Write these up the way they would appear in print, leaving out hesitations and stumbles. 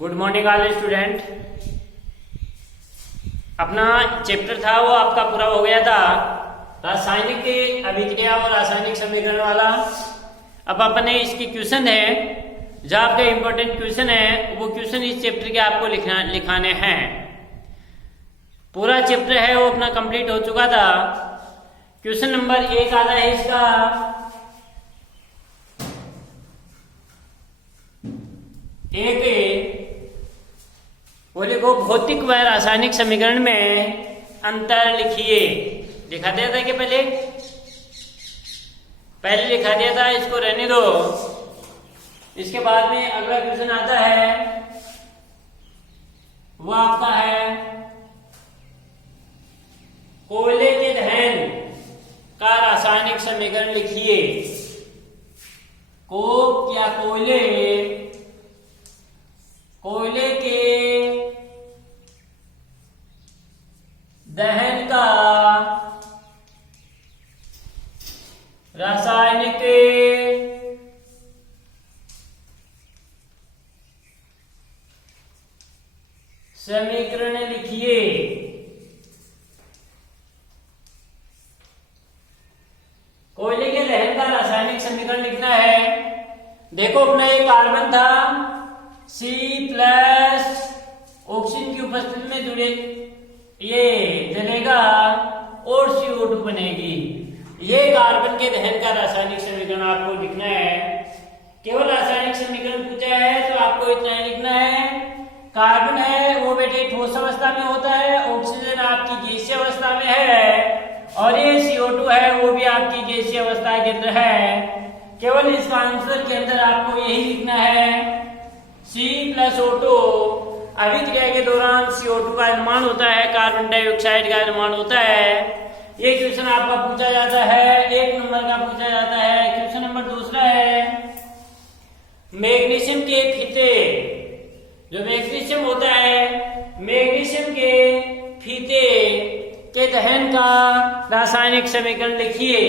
Good morning all student. अपना chapter था वो आपका पूरा हो गया था, रासायनिक अभिक्रिया और रासायनिक समीकरण वाला। अब अपने इसकी क्वेश्चन है, जो आपके इम्पोर्टेंट क्वेश्चन है वो क्वेश्चन इस चैप्टर के आपको लिखाने हैं। पूरा चैप्टर है वो अपना कंप्लीट हो चुका था। क्वेश्चन नंबर 1 आता है इसका, एक वो लिखो, भौतिक व रासायनिक समीकरण में अंतर लिखिए। लिखा दिया था कि पहले लिखा दिया था, इसको रहने दो। इसके बाद में अगला क्वेश्चन आता है, वो आपका है कोयले के दहन का रासायनिक समीकरण लिखिए। कोक या कोयले के दहन का रासायनिक समीकरण लिखिए। कोयले के दहन का रासायनिक समीकरण लिखना है। देखो अपना ये कार्बन था, C प्लस ऑक्सीजन की उपस्थिति में जुड़े ये जलेगा और CO2 बनेगी। ये कार्बन के दहन का रासायनिक समीकरण आपको लिखना है। केवल रासायनिक समीकरण पूछा है तो आपको इतना ही लिखना है। कार्बन है वो बेटे ठोस अवस्था में होता है, ऑक्सीजन आपकी गैसीय अवस्था में है, और ये CO2 है वो भी आपकी गैसीय अवस्था के अंदर है। केवल इस आंसर के अंदर आपको यही लिखना है, C प्लस O2। अभिक्रिया के दौरान CO2 का निर्माण होता है, कार्बन डाइऑक्साइड का निर्माण होता है। ये क्वेश्चन आपका पूछा जाता है, 1 नंबर का पूछा जाता है। क्वेश्चन नंबर दूसरा है, मैग्नीशियम के फीते, जो मैग्नीशियम होता है, मैग्नीशियम के फीते के दहन का रासायनिक समीकरण लिखिए।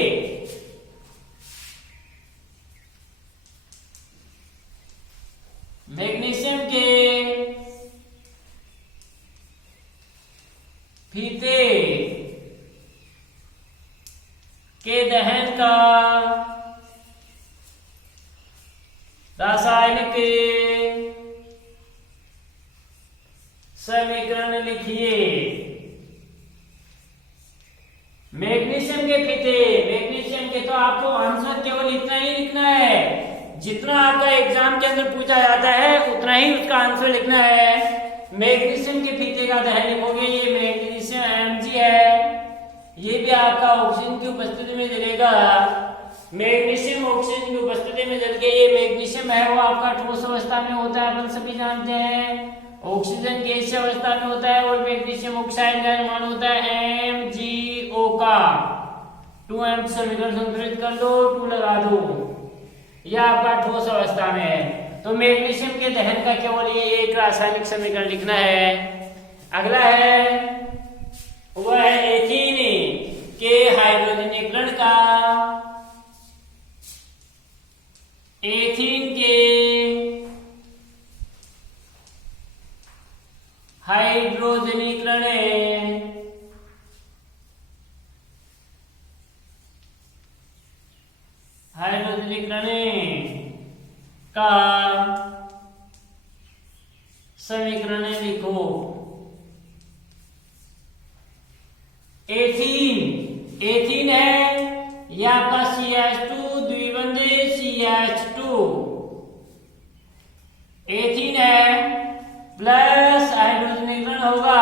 मैग्नीशियम के फीते के दहन का रासायनिक समीकरण लिखिए। मैग्नीशियम के फीते, मैग्नीशियम के तो आपको आंसर केवल इतना ही लिखना है, जितना आपका एग्जाम के अंदर पूछा जाता है उतना ही उसका आंसर लिखना है। मैग्नीशियम के फीते का दहन लिखोगे, ये मैग्नीशियम Mg है, ये भी आपका ऑक्सीजन की उपस्थिति में जलेगा। मैग्नीशियम ऑक्सीजन की उपस्थिति में जल के, ये मैग्नीशियम है वो आपका ठोस अवस्था में होता है, अपन सभी जानते हैं। ऑक्सीजन गैसीय अवस्था में होता है और मैग्नीशियम ऑक्साइड का निर्माण होता है MgO का। 2M समीकरण संतुलित कर दो, 2 लगा दो, यह आपका ठोस अवस्था में है। तो मैग्नीशियम के दहन का केवल ये एक रासायनिक समीकरण लिखना है। अगला है वह है एथीन के हाइड्रोजनीकरण का, एथीन के हाइड्रोजनीकरण का समीकरण लिखो। एथीन है यह आपका CH2 द्विबंध CH2, एथीन है, प्लस हाइड्रोजनीकरण होगा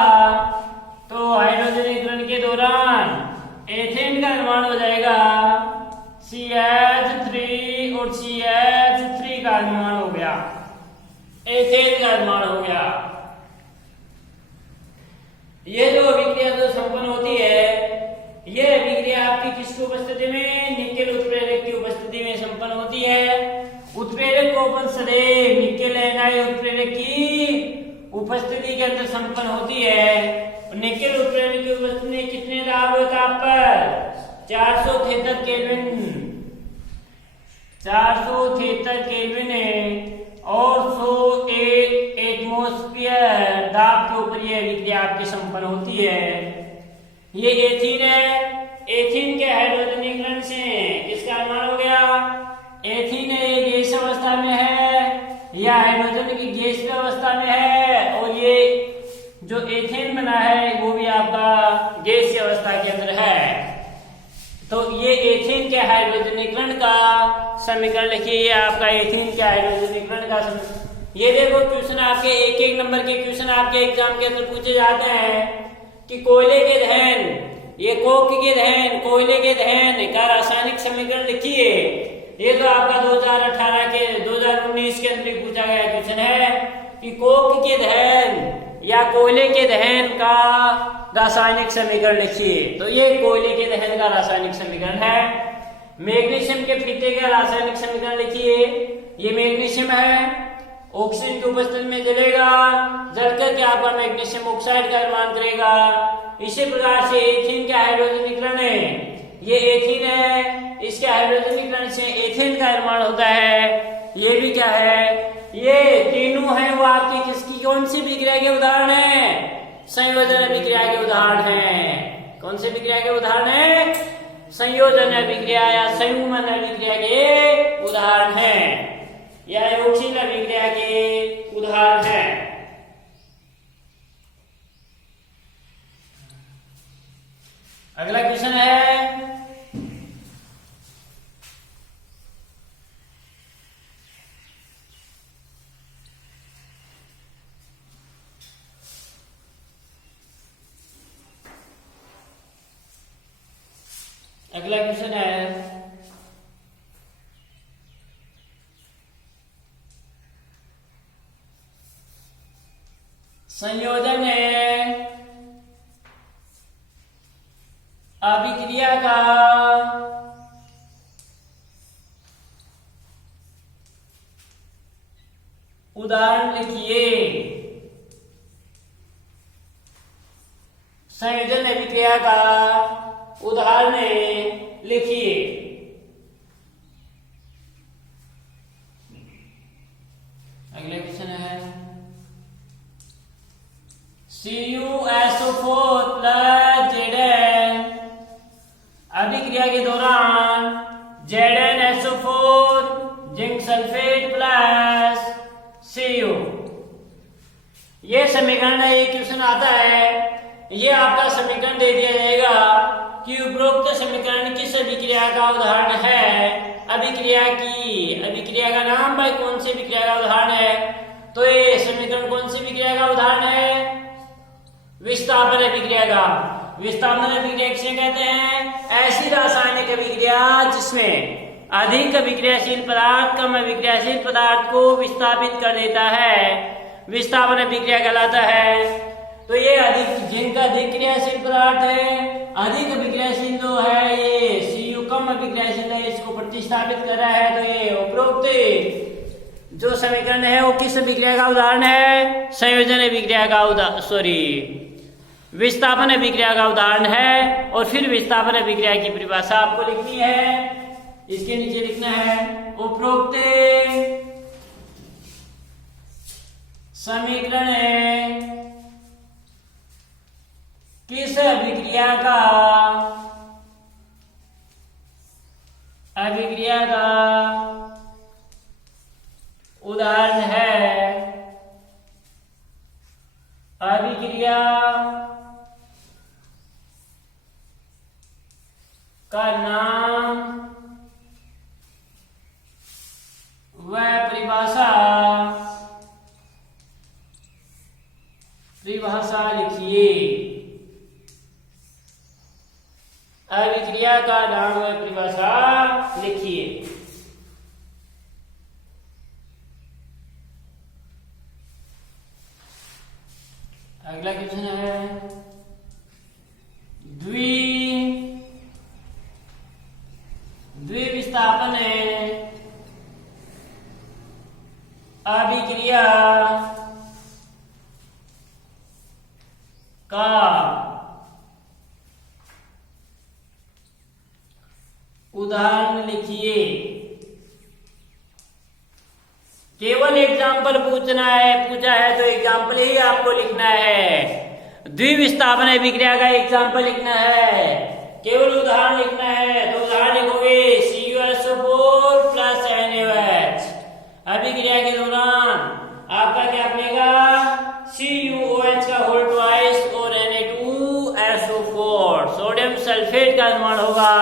तो हाइड्रोजनीकरण के दौरान एथेन का निर्माण हो जाएगा, CH3 और CH3 का निर्माण हो गया, एथेन का निर्माण हो गया। ये जो अभिक्रिया जो संपन्न होती है, ये अभिक्रिया आपकी किसकी उपस्थिति में, निकेल उत्प्रेरक की उपस्थिति में संपन्न होती है। उत्प्रेरक को अपन सदैव निकेल उत्प्रेरक की उपस्थिति के अंदर संपन्न होती है। निकेल उत्प्रेरक की उपस्थिति में कितने दाब होता पर 473 केल्विन, 473 केल्विन है और 100 एटमॉस्फेयर होती है। ये एथीन है, एथीन के हाइड्रोजनीकरण से किसका निर्माण हो गया? एथीन है, ये गैस अवस्था में है या हाइड्रोजन की गैस अवस्था में है, और ये जो एथेन बना है वो भी आपका गैस अवस्था के अंदर है। तो ये एथेन के हाइड्रोजनीकरण का समीकरण लिखिए। ये आपका एथेन के हाइड्रोजनीकरण का ये देखो क्वेश्चन आपके एक एक नंबर के क्वेश्चन आपके एग्जाम के अंदर पूछे जाते हैं कि कोयले के दहन, ये कोक के दहन, कोयले के दहन का रासायनिक समीकरण लिखिए। ये तो आपका 2018 के 2019 के अंदर पूछा गया क्वेश्चन है कि कोक के दहन या कोयले के दहन का रासायनिक समीकरण लिखिए। तो ये कोयले के दहन का रासायनिक समीकरण है। मैग्नीशियम के फीते का रासायनिक समीकरण लिखिए। ये मैग्नीशियम है, ऑक्सीजन की उपस्थिति में जलेगा, जलकर के आपका मैग्नीशियम ऑक्साइड का निर्माण करेगा। इसी प्रकार से एथीन का हाइड्रोजनीकरण है, ये एथीन है, इसके हाइड्रोजनीकरण से एथेन का निर्माण होता है। ये भी क्या है? ये तीनों है वो आपकी किसकी कौन सी विक्रिया के उदाहरण है? संयोजन विक्रिया के उदाहरण है। कौन सी विक्रिया के उदाहरण है? संयोजन विक्रिया या संयुग्मन विक्रिया के उदाहरण है या यौगिक विक्रिया के उदाहरण है। अगला क्वेश्चन है अगला क्वेश्चन है संयोजन अभिक्रिया का उदाहरण लिखिए। संयोजन अभिक्रिया का उदाहरण लिखिए। अगला क्वेश्चन है CuSO4 प्लस Zn अभिक्रिया के दौरान ZnSO4 zinc sulphate plus Cu। ये समीकरण है, ये क्वेश्चन आता है। ये आपका समीकरण दे दिया जाएगा कि उपरोक्त समीकरण किस अभिक्रिया का उदाहरण है? अभिक्रिया का नाम भाई कौन सी विक्रिया का उदाहरण है? तो ये समीकरण कौन सी विक्रिया का उदाहरण है? विस्थापन अभिक्रिया का। विस्थापन अभिक्रिया किसे कहते हैं? ऐसी रासायनिक अभिक्रिया जिसमें अधिक अभिक्रियाशील पदार्थ कम अभिक्रियाशील पदार्थ को विस्थापित कर देता है, विस्थापन अभिक्रिया कहलाता है। तो ये जिनका अधिक क्रियाशील पदार्थ है, अधिक अभिक्रियाशील जो है ये Cu कम अभिक्रियाशील है, इसको प्रतिस्थापित कर रहा है। तो ये उपरोक्त जो समीकरण है वो किस अभिक्रिया का उदाहरण है? संयोजन अभिक्रिया का विस्थापन अभिक्रिया का उदाहरण है। और फिर विस्थापन अभिक्रिया की परिभाषा आपको लिखनी है। इसके नीचे लिखना है उपरोक्त समीकरण किस अभिक्रिया का उदाहरण है? अभिक्रिया का नाम व परिभाषा लिखिए। अभिक्रिया का नाम व परिभाषा लिखिए। अगला क्वेश्चन है द्विविस्थापन अभिक्रिया का उदाहरण लिखिए। केवल एग्जाम्पल पूछा है तो एग्जाम्पल ही आपको लिखना है। द्विविस्थापन अभिक्रिया का एग्जाम्पल लिखना है, केवल उदाहरण लिखना है। तो उदाहरण लिखोगे CuSO4 प्लस NaOH। अभिक्रिया के दौरान आपका क्या बनेगा, CuOH का होल ट्वाइस और Na2SO4 सोडियम सल्फेट का निर्माण होगा।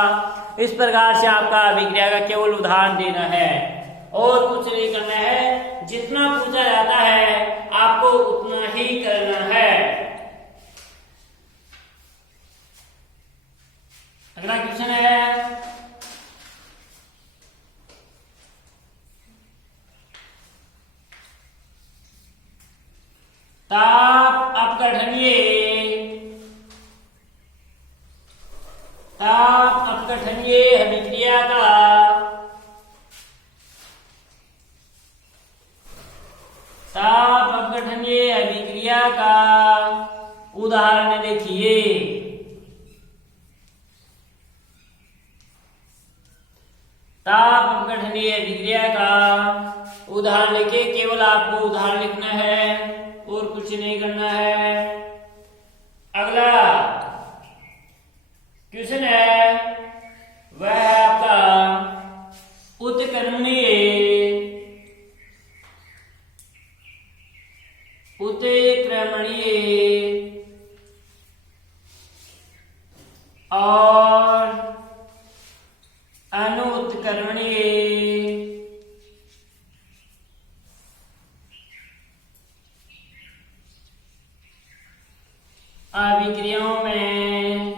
इस प्रकार से आपका अभिक्रिया का केवल उदाहरण देना है और कुछ नहीं करना है। जितना पूछा जाता है आपको उतना ही करना है। अगला क्वेश्चन है, ताप अपघटनीय अभिक्रिया का उदाहरण देखिए। ताप अपघटनीय अभिक्रिया का उदाहरण लिखे, केवल आपको उदाहरण लिखना है और कुछ नहीं करना है। अगला क्वेश्चन है, वह है आपका उत्क्रमणीय और अनुत्क्रमणीय अभिक्रियाओं में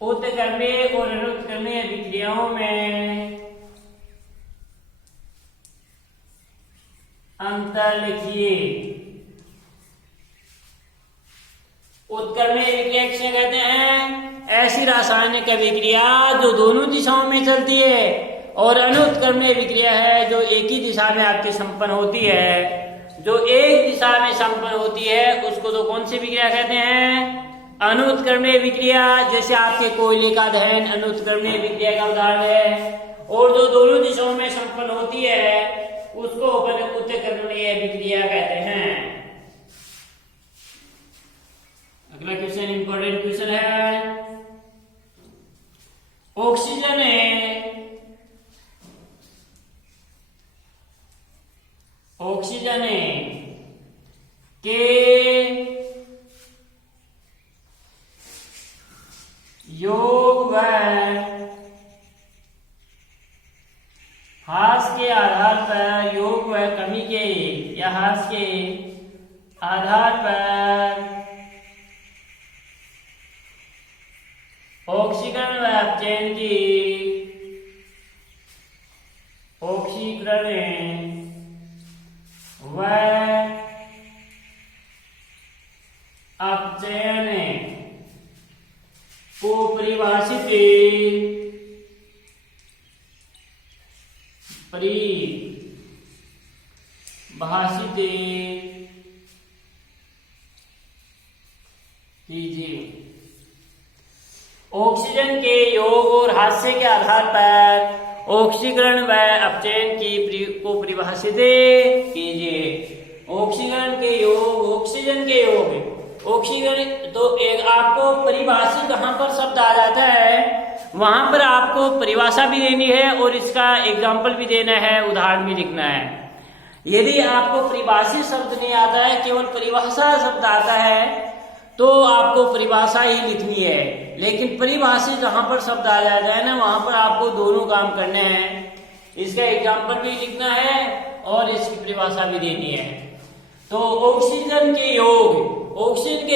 उत्क्रमणीय और अनुत्क्रमणीय अभिक्रियाओं में अंतर लिखिए। उत्क्रमणीय अभिक्रिया किसे कहते हैं, ऐसी रासायनिक अभिक्रिया जो दोनों दिशाओं में चलती है, और अनुत्क्रमणीय अभिक्रिया है जो एक ही दिशा में आपकी संपन्न होती है। जो एक दिशा में संपन्न होती है उसको तो कौन सी अभिक्रिया कहते हैं, अनुत्क्रमणीय अभिक्रिया। जैसे आपके कोयले का दहन अनुत्क्रमणीय अभिक्रिया का उदाहरण है। और जो दोनों दिशाओं में संपन्न होती है उसको उत्क्रमणीय अभिक्रिया कहते हैं। अगला क्वेश्चन इंपॉर्टेंट क्वेश्चन है, ऑक्सीजन के योग व ह्रास के आधार पर, योग व कमी के या ह्रास के आधार पर ऑक्सीकरण व अपचयन व अपचयन को परिभाषित कीजिए। ऑक्सीजन के योग और हास्य के आधार पर ऑक्सीकरण व अपचयन को परिभाषित कीजिए। ऑक्सीजन के योग ऑक्सीजन तो एक आपको परिभाषित कहां पर शब्द आ जाता है वहां पर आपको परिभाषा भी देनी है और इसका एग्जाम्पल भी देना है, उदाहरण भी लिखना है। यदि आपको परिभाषित शब्द नहीं आता है, केवल परिभाषा शब्द आता है, तो आपको परिभाषा ही लिखनी है। लेकिन परिभाषित जहां पर शब्द आ जाता है ना, वहां पर आपको दोनों काम करने हैं। इसका एग्जाम्पल भी लिखना है और इसकी परिभाषा भी देनी है। तो ऑक्सीजन के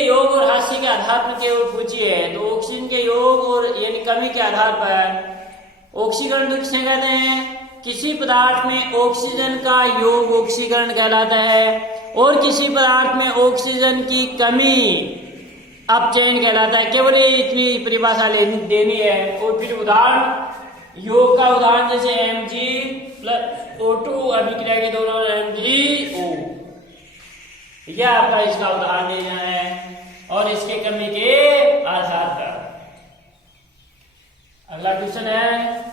योग और हास्य के आधार पर केवल पूछिए, तो ऑक्सीजन के योग और यानी कमी के आधार पर ऑक्सीकरण किसे कहते हैं, किसी पदार्थ में ऑक्सीजन का योग ऑक्सीकरण कहलाता है और किसी पदार्थ में ऑक्सीजन की कमी अपचयन कहलाता है। केवल इतनी परिभाषा देनी है। और फिर उदाहरण, योग का उदाहरण जैसे Mg+O2 अभिक्रिया के दौरान MgO, यह आपका इसका उदाहरण देना है और इसके कमी के आधार पर। अगला क्वेश्चन है,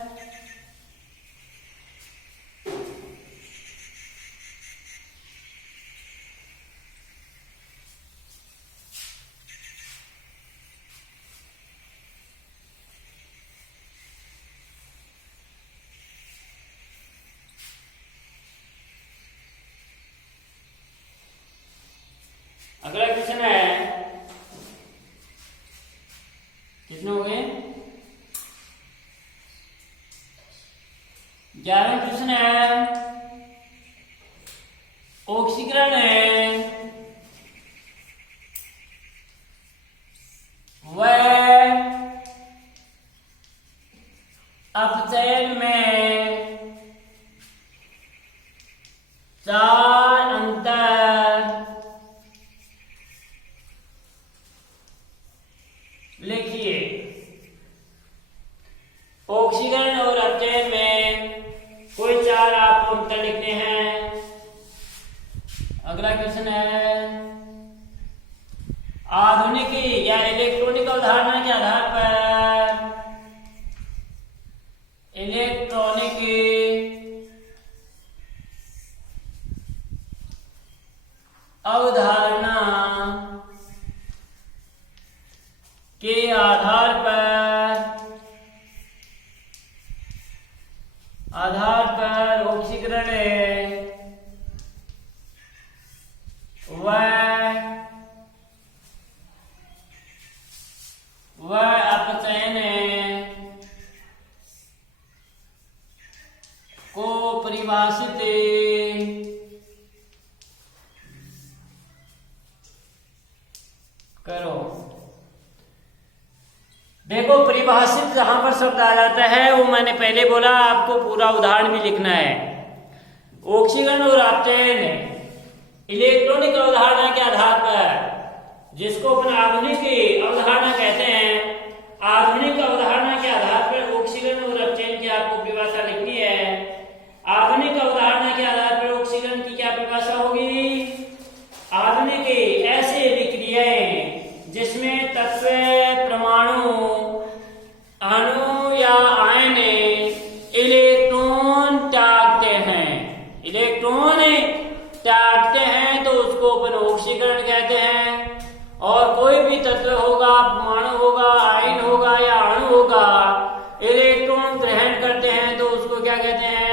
4 अंतर लिखिए। ऑक्सीकरण और अपचयन में कोई 4 आपको अंतर लिखने हैं। अगला क्वेश्चन है, आधुनिक या इलेक्ट्रॉनिक अवधारणा के आधार पर इलेक्ट्रॉनिक अवधारणा के आधार पर ऑक्सीकरण व अपचयन को परिभाषित करो। देखो, परिभाषित जहां पर शब्द आ जाता है वो मैंने पहले बोला, आपको पूरा उदाहरण भी लिखना है। ऑक्सीकरण और अपचयन इलेक्ट्रॉनिक अवधारणा के आधार पर, जिसको अपन आधुनिक अवधारणा कहते हैं, आधुनिक अवधारणा के आधार पर ऑक्सीकरण और अपचयन की आपको परिभाषा लिखनी है। आधुनिक अवधारणा के आधार पर ऑक्सीकरण की क्या परिभाषा होगी? आधुनिक ऐसे विक्रियाएं जिसमें तत्व, परमाणु, अणु या आयन इलेक्ट्रॉन त्यागते हैं, इलेक्ट्रॉन त्यागते हैं तो उसको अपन ऑक्सीकरण कहते हैं। और कोई भी तत्व होगा, परमाणु होगा, आयन होगा या अणु होगा, इलेक्ट्रॉन ग्रहण करते हैं तो उसको क्या कहते हैं?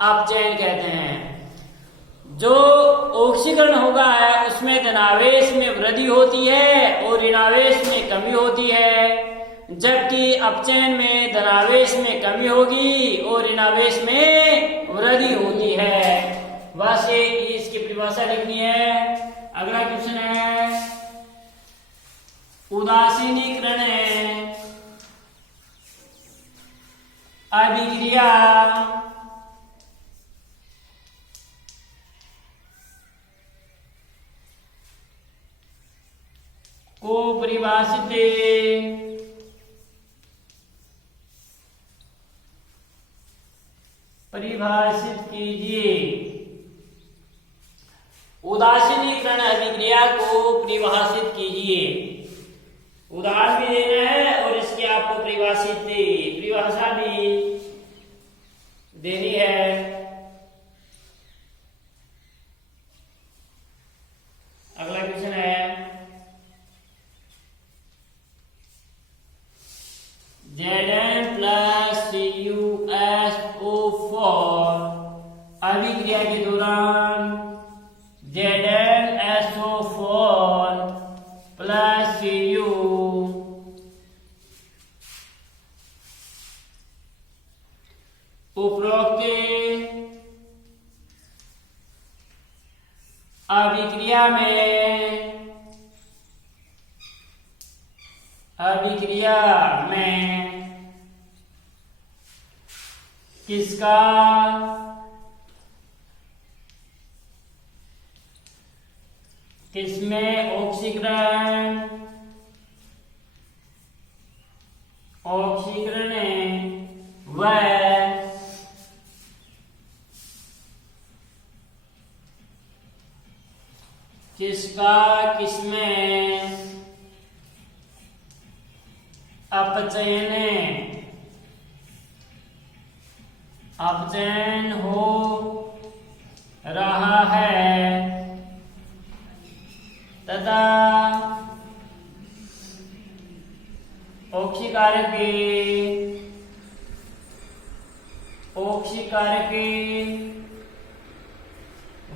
अपचयन कहते हैं। जो ऑक्सीकरण होगा है उसमें धनावेश में वृद्धि होती है और ऋणावेश में कमी होती है, जबकि अपचयन में धनावेश में कमी होगी और ऋणावेश में वृद्धि होती है। बस ये इसकी परिभाषा लिखनी है। अगला क्वेश्चन है, उदासीनीकरण अभिक्रिया को परिभाषित कीजिए। उदासीनीकरण अभिक्रिया को परिभाषित कीजिए। उदाहरण भी देना है और इसकी आपको परिभाषा भी देनी है। अगला क्वेश्चन है, Zn प्लस CuSO4 अभिक्रिया के दौरान ZnSO4 प्लस Cu उपरोक्त अभिक्रिया में किसमें ऑक्सीकरण व किसमें अपचयन हो रहा है तथा ऑक्सीकारक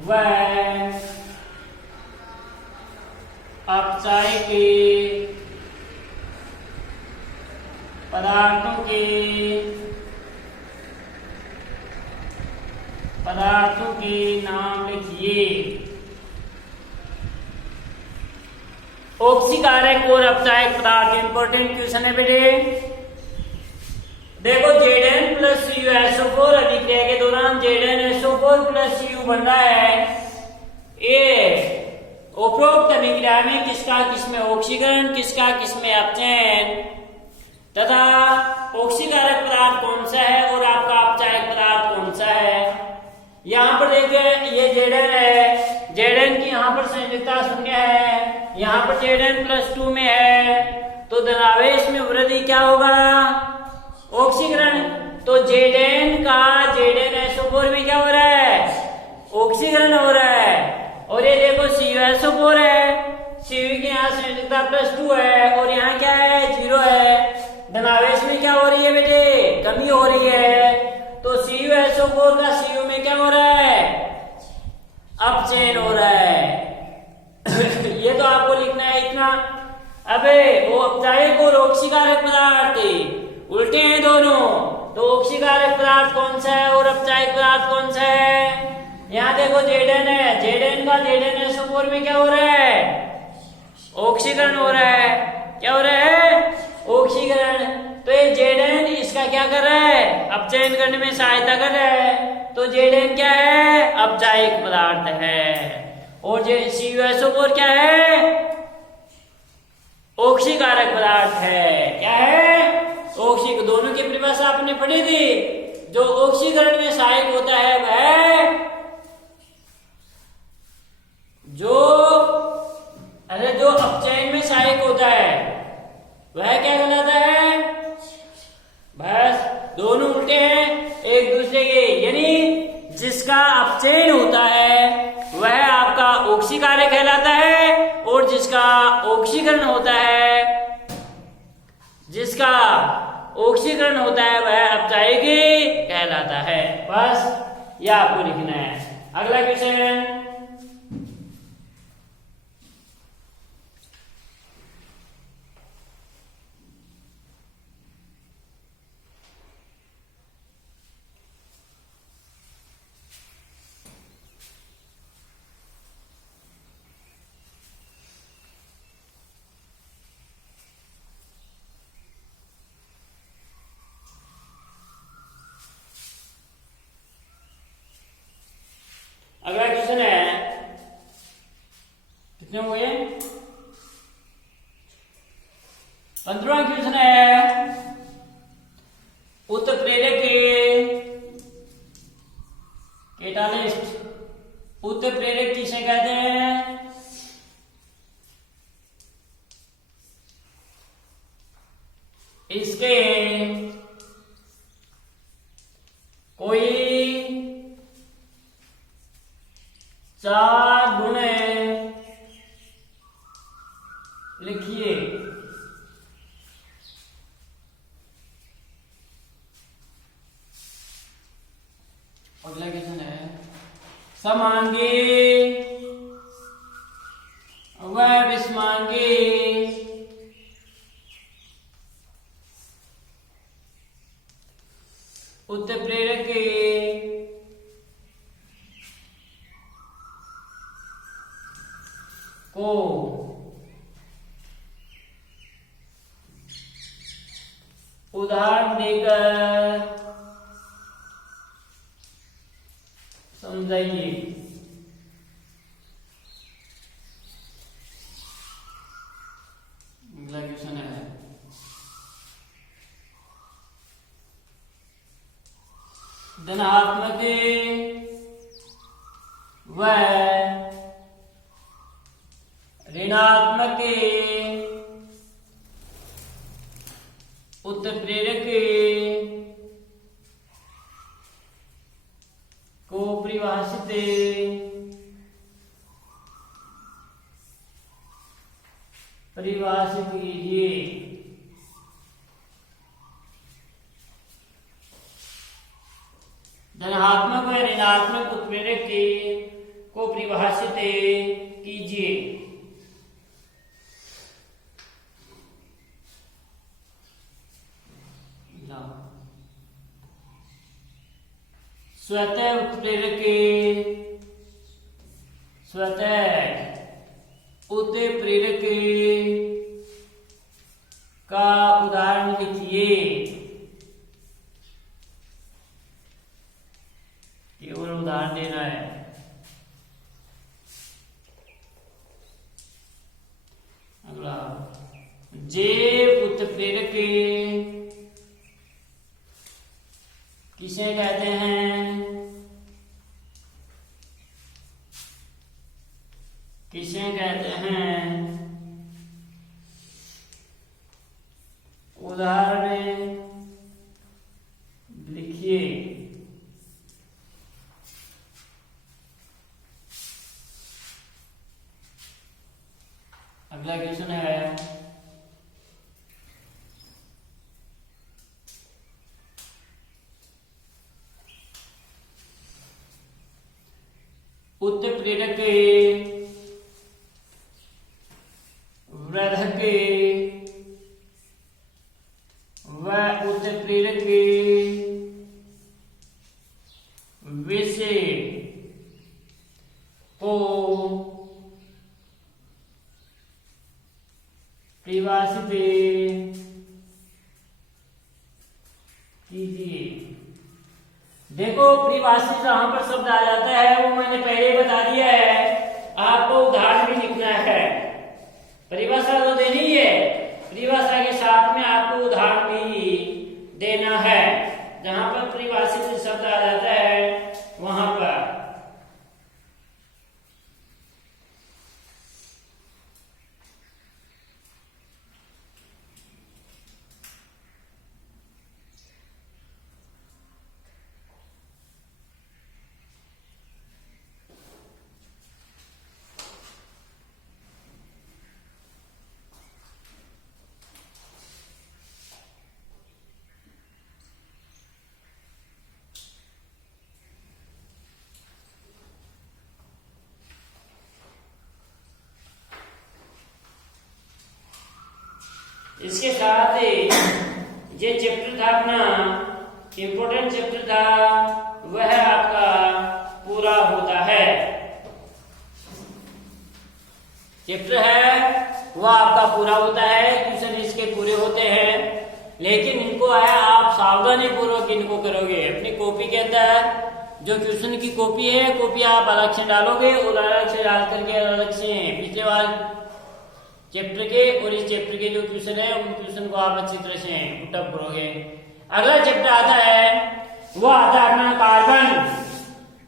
व अपचायक पदार्थों के नाम लिखिए। ऑक्सीकारक और अपचायक पदार्थ इंपॉर्टेंट क्वेश्चन है बेटे। देखो Zn प्लस CuSO4 अभिक्रिया के दौरान ZnSO4 SO4 प्लस Cu बन रहा है। ये उपरोक्त अभिक्रिया में किसका किसमें ऑक्सीकरण, किसका किसमें अपचयन तथा ऑक्सीकारक पदार्थ कौन सा है और आपका अपचायक पदार्थ कौन सा है। यहाँ पर देखिए ये Zn है, Zn की यहाँ पर संयोजकता शून्य है, यहाँ पर Zn प्लस 2 में है, तो धनावेश में वृद्धि क्या होगा, ऑक्सीकरण। तो Zn का Zn में क्या हो रहा है, ऑक्सीकरण हो रहा है। और ये देखो CuSO4 है, Cu की यहाँ संयोजकता प्लस 2 है और यहाँ क्या है 0 है। धनावेश में क्या हो रही है बेटे, कमी हो रही है। तो CuSO4 का Cu में क्या हो रहा है, अपचयन हो रहा है। ये तो आपको लिखना है इतना। अबे वो अपचायक और ऑक्सीकारक पदार्थ उल्टे हैं दोनों, तो ऑक्सीकारक पदार्थ कौन सा है और अपचायक पदार्थ कौन सा है। यहाँ देखो Zn है, Zn का ZnSO4 में क्या हो रहा है, ऑक्सीकरण हो रहा है। क्या हो रहा है, ऑक्सीकरण। तो ये Zn इसका क्या कर रहा है, अपचयन करने में सहायता कर रहा है। तो Zn क्या है, अपचायक पदार्थ है। और CuSO4 क्या है, ऑक्सीकारक पदार्थ है। क्या है, ऑक्सी। दोनों की परिभाषा आपने पढ़ी थी। जो ऑक्सीकरण में सहायक होता है वह जो अपचयन में सहायक होता है वह क्या कहलाता है। बस दोनों उल्टे हैं एक दूसरे के, यानी जिसका अपचयन होता है वह आपका ऑक्सीकारक कहलाता है और जिसका ऑक्सीकरण होता है, जिसका ऑक्सीकरण होता है वह अपचायक कहलाता है। बस यह आपको लिखना है। अगला क्वेश्चन, अगला क्वेश्चन है, कितने हो गए, 15वां क्वेश्चन है। उत्प्रेरक कैटालिस्ट, उत्प्रेरक किसे कहते हैं। इसके कोई 4 गुण लिखिए। अगला क्वेश्चन है, समांगी व विषमांगी उत्प्रेरक को उदाहरण देकर समझाइए। अगला क्वेश्चन है, धनात्मक व ऋणात्मक उत्प्रेरक को परिभाषित कीजिए। धनात्मक व ऋणात्मक उत्प्रेरक को परिभाषित कीजिए। स्वतः उत्प्रेरक का उदाहरण लिखिए। केवल उदाहरण देना है। अगला, जैव उत्प्रेरक किसे कहते हैं? किसे कहते हैं? उदाहरण लिखिए। अगला क्वेश्चन है, उत्प्रेरक वर्धक व उत्प्रेरक विषय को परिभाषित कीजिए। देखो, परिभाषित जहां पर शब्द आ जाता है वो मैंने पहले बता दिया है, आपको उदाहरण भी लिखना है। परिभाषा तो देनी ही है, परिभाषा के साथ में आपको उदाहरण भी देना है। जहां पर परिभाषित शब्द आ जाता है वहां पर इसके साथ ये चैप्टर था अपना, इम्पोर्टेंट चैप्टर था, वह आपका पूरा होता है। चैप्टर है वह आपका पूरा होता है, क्वेश्चन इसके पूरे होते हैं। लेकिन इनको आया आप सावधानी पूर्वक इनको करोगे। अपनी कॉपी के अंदर जो क्वेश्चन की कॉपी है, कॉपी आप अलग से डालोगे और अलग से डाल करके अलग से पिछले बार चैप्टर के और इस चैप्टर के जो क्वेश्चन है उन क्वेश्चन को आप अच्छी तरह से पुटअप करोगे। अगला चैप्टर आता है, वो आता है अपना कार्बन।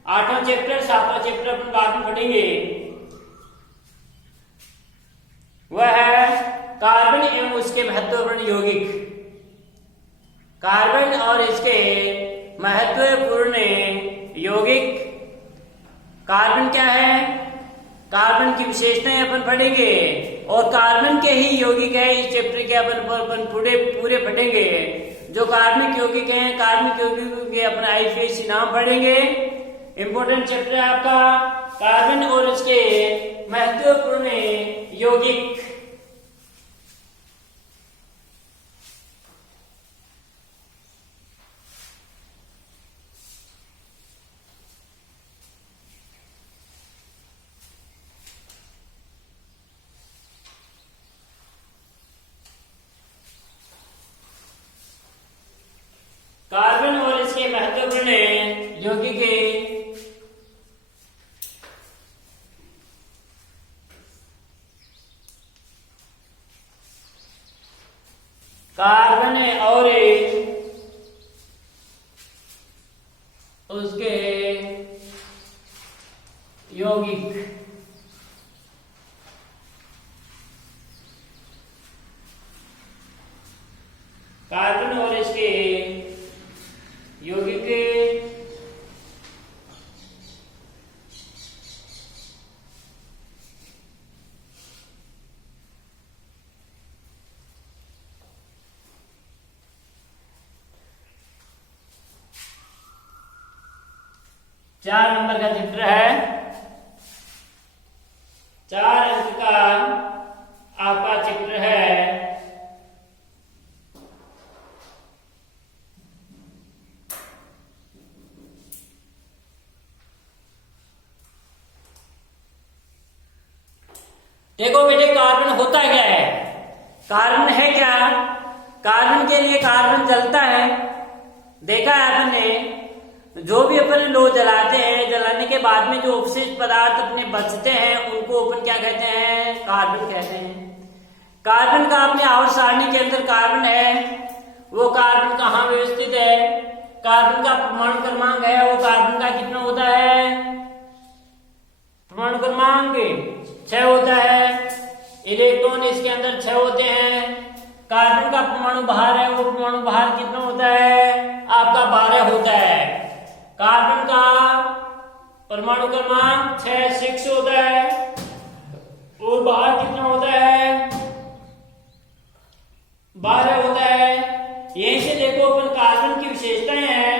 8वां चैप्टर, 7वां चैप्टर अपन बाद में पढ़ेंगे। वह है कार्बन एवं उसके महत्वपूर्ण यौगिक। कार्बन और इसके महत्वपूर्ण यौगिक। कार्बन क्या है, कार्बन की विशेषताएं अपन पढ़ेंगे और कार्बन के ही यौगिक है इस चैप्टर के अपन पूरे पढ़ेंगे। जो कार्बनिक यौगिक हैं, कार्बनिक यौगिकों के अपन आईपीएसी नाम पढ़ेंगे। इंपॉर्टेंट चैप्टर है आपका कार्बन और इसके महत्वपूर्ण यौगिक। कार्बन और इसके महत्वपूर्ण यौगिक। कार्बन और उसके यौगिक। कार्बन और इसके यौगिक चार नंबर का चैप्टर है। 4 अंक का आपका चैप्टर है। देखो बेटे, कार्बन होता क्या है? कार्बन है क्या? कार्बन के लिए कार्बन जलता है। देखा है अपन ने, जो भी अपन लोग जलाते हैं बाद में जो अवशिष्ट पदार्थ अपने बचते हैं उनको अपन क्या कहते हैं? कार्बन कहते हैं। कार्बन का अपने आवर्त सारणी के अंदर कार्बन है, वो कार्बन कहाँ व्यवस्थित है? कार्बन का परमाणु क्रमांक है, वो कार्बन का कितना होता है? परमाणु क्रमांक 6 होता है। इलेक्ट्रॉन इसके अंदर 6 होते हैं। कार्बन का परमाणु भार है, वो परमाणु भार कितना होता है? आपका 12 होता है। कार्बन का परमाणु क्रमांक 6 होता है और भार कितना होता है? 12 होता है। यहीं से देखो अपन कार्बन की विशेषताएं हैं,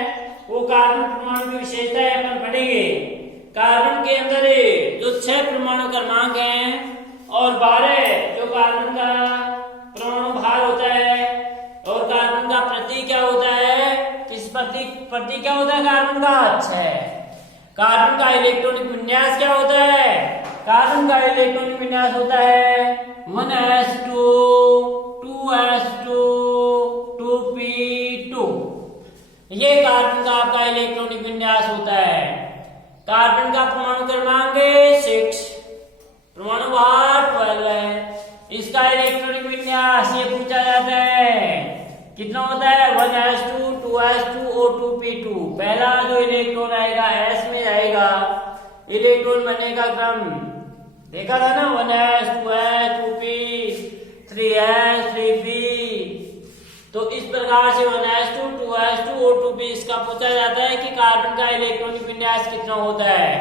वो कार्बन परमाणु की विशेषताएं अपन पढ़ेंगे। कार्बन के अंदर जो 6 परमाणु क्रमांक हैं और 12 जो कार्बन का परमाणु भार होता है और कार्बन का प्रतीक क्या होता है? किस प्रतीक क्या होता है कार्बन का? 6। कार्बन का इलेक्ट्रॉनिक विन्यास क्या होता है? कार्बन का इलेक्ट्रॉनिक विन्यास होता है 1s2 2s2 2p2। ये कार्बन का आपका इलेक्ट्रॉनिक विन्यास होता है। कार्बन का परमाणु क्रमांक 6, परमाणु भार 12 है। इसका इलेक्ट्रॉनिक विन्यास ये पूछा जाता है कितना होता है? 1s2 2s2 और 2p2। पहला जो इलेक्ट्रॉन आएगा s में जाएगा। इलेक्ट्रॉन बनने का क्रम देखा था ना, 1s 2s 2p 3s 3p। तो इस प्रकार से 1s2 2s2 और 2p इसका पूछा जाता है कि कार्बन का इलेक्ट्रॉनिक विन्यास कितना होता है।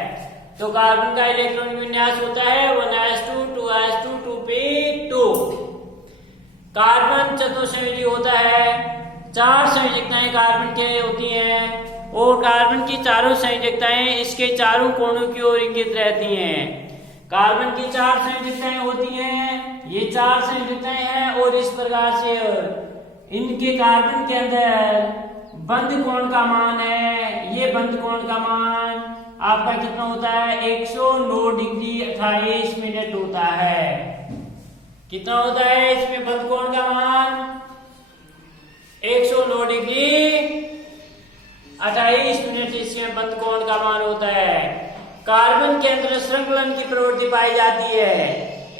तो कार्बन का इलेक्ट्रॉनिक विन्यास होता है 1s2 2s2 2p2। कार्बन चतुर्संयोजी होता है, 4 संयोजकताएं कार्बन के होती हैं और कार्बन की चारों संयोजकताएं इसके चारों कोणों की ओर इंगित रहती हैं। कार्बन की 4 संयोजकताएं होती हैं, ये 4 संयोजकताएं हैं और इस प्रकार से इनके कार्बन के अंदर बंध कोण का मान है, ये बंध कोण का मान आपका कितना होता है? 109 डिग्री 28 मिनट होता है। कितना होता है इसमें बंध कोण का मान? 109 डिग्री 28 मिनट इसमें बंध कोण का मान होता है। कार्बन के अंदर श्रृंखलन की प्रवृत्ति पाई जाती है।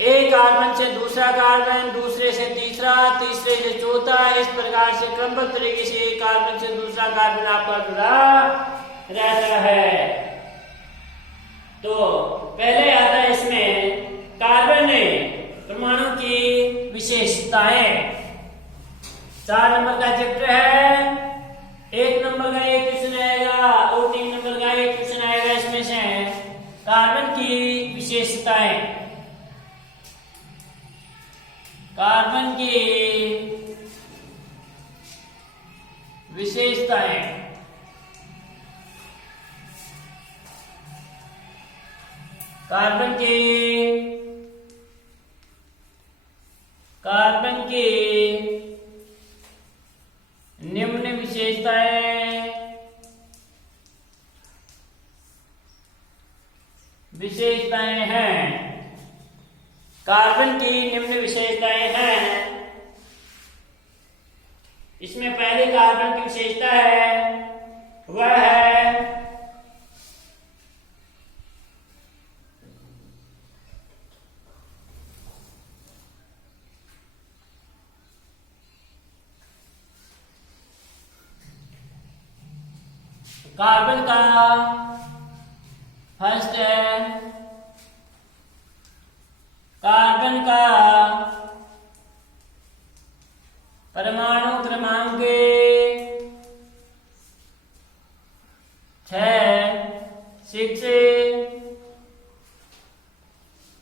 एक कार्बन से दूसरा कार्बन, दूसरे से तीसरा, तीसरे से चौथा, इस प्रकार से क्रमबद्ध तरीके से एक कार्बन से दूसरा कार्बन आपका जुड़ा रहता है। तो पहले आता है इसमें कार्बन परमाणु की विशेषताएं। 4 नंबर का चैप्टर है। 1 नंबर का एक क्वेश्चन आएगा और 3 नंबर का एक क्वेश्चन आएगा। इसमें से कार्बन की विशेषताएं। कार्बन की विशेषताएं। कार्बन की निम्न विशेषताएं हैं। कार्बन की निम्न विशेषताएं हैं। इसमें पहले कार्बन की विशेषता है वह है कार्बन का फर्स्ट है कार्बन का परमाणु क्रमांक 6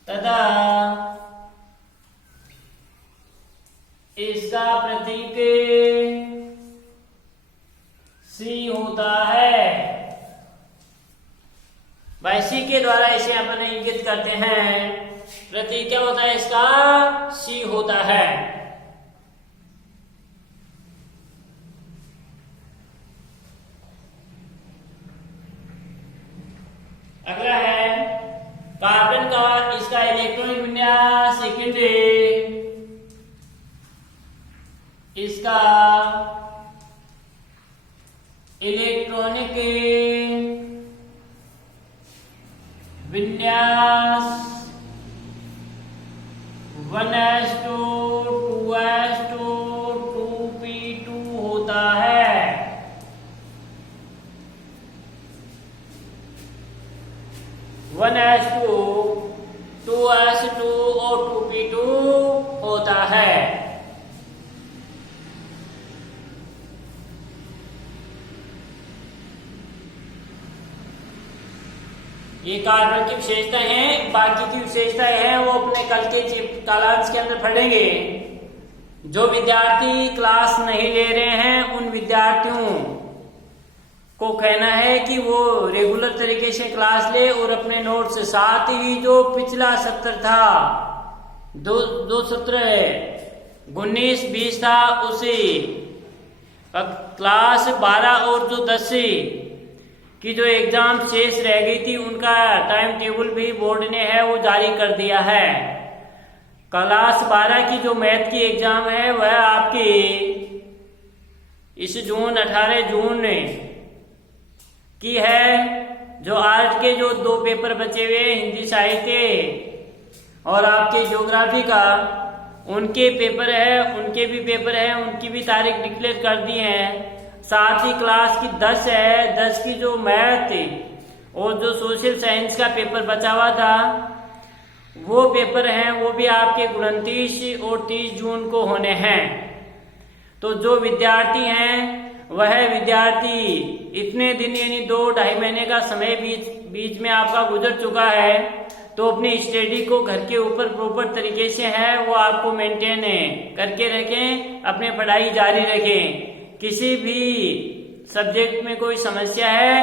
तथा इसका प्रतीक C होता है। भाई C के द्वारा इसे अपन इंगित करते हैं। प्रतीक क्या होता है इसका? C होता है। अगला है कार्बन का इसका इलेक्ट्रॉनिक विन्यास। सेकेंड इसका इलेक्ट्रॉनिक विन्यास 1s2 2s2 2p2 होता है। One S two S two और 2p2 होता है। ये कार्बन की विशेषताएं हैं। बाकी की विशेषताएं हैं वो अपने कल के कालांश के अंदर पढ़ेंगे। जो विद्यार्थी क्लास नहीं ले रहे हैं उन विद्यार्थियों को कहना है कि वो रेगुलर तरीके से क्लास ले और अपने नोट्स, साथ ही जो पिछला सत्र था, दो सत्र है 19-20 था, उसी क्लास 12 और जो 10 की जो एग्जाम शेष रह गई थी उनका टाइम टेबल भी बोर्ड ने है वो जारी कर दिया है। क्लास 12 की जो मैथ की एग्जाम है वह आपकी इस 18 जून की है। जो आर्ट के जो 2 पेपर बचे हुए, हिंदी साहित्य और आपके ज्योग्राफी का, उनके पेपर है, उनके भी पेपर है, उनकी भी तारीख डिक्लेयर कर दी है। साथ ही क्लास की 10 है, 10 की जो मैथ और जो सोशल साइंस का पेपर बचा हुआ था वो पेपर हैं, वो भी आपके 29 और 30 जून को होने हैं। तो जो विद्यार्थी हैं वह विद्यार्थी इतने दिन यानी 2-2.5 महीने का समय बीच में आपका गुजर चुका है, तो अपनी स्टडी को घर के ऊपर प्रॉपर तरीके से है वो आपको मेंटेन करके रखें, अपनी पढ़ाई जारी रखें। किसी भी सब्जेक्ट में कोई समस्या है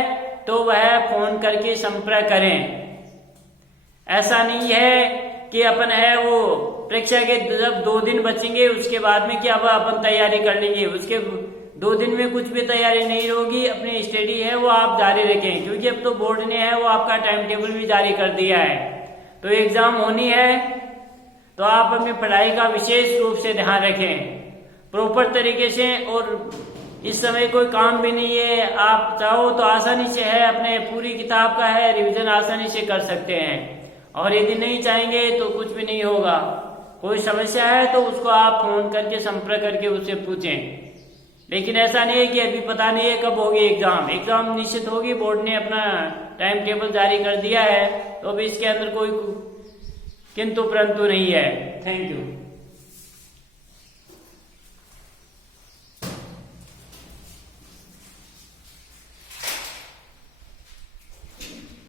तो वह फोन करके संपर्क करें। ऐसा नहीं है कि अपन है वो परीक्षा के जब 2 दिन बचेंगे उसके बाद में क्या अपन तैयारी कर लेंगे, उसके 2 दिन में कुछ भी तैयारी नहीं होगी। अपनी स्टडी है वो आप जारी रखें, क्योंकि अब तो बोर्ड ने है वो आपका टाइम टेबल भी जारी कर दिया है। तो एग्जाम होनी है तो आप अपनी पढ़ाई का विशेष रूप से ध्यान रखें प्रॉपर तरीके से। और इस समय कोई काम भी नहीं है, आप चाहो तो आसानी से है अपने पूरी किताब का है रिवीजन आसानी से कर सकते हैं। और यदि नहीं चाहेंगे तो कुछ भी नहीं होगा। कोई समस्या है तो उसको आप फोन करके संपर्क करके उससे पूछें। लेकिन ऐसा नहीं है कि अभी पता नहीं है कब होगी एग्जाम। एग्जाम निश्चित होगी, बोर्ड ने अपना टाइम टेबल जारी कर दिया है, तो अभी इसके अंदर कोई किंतु परंतु नहीं है। Thank you.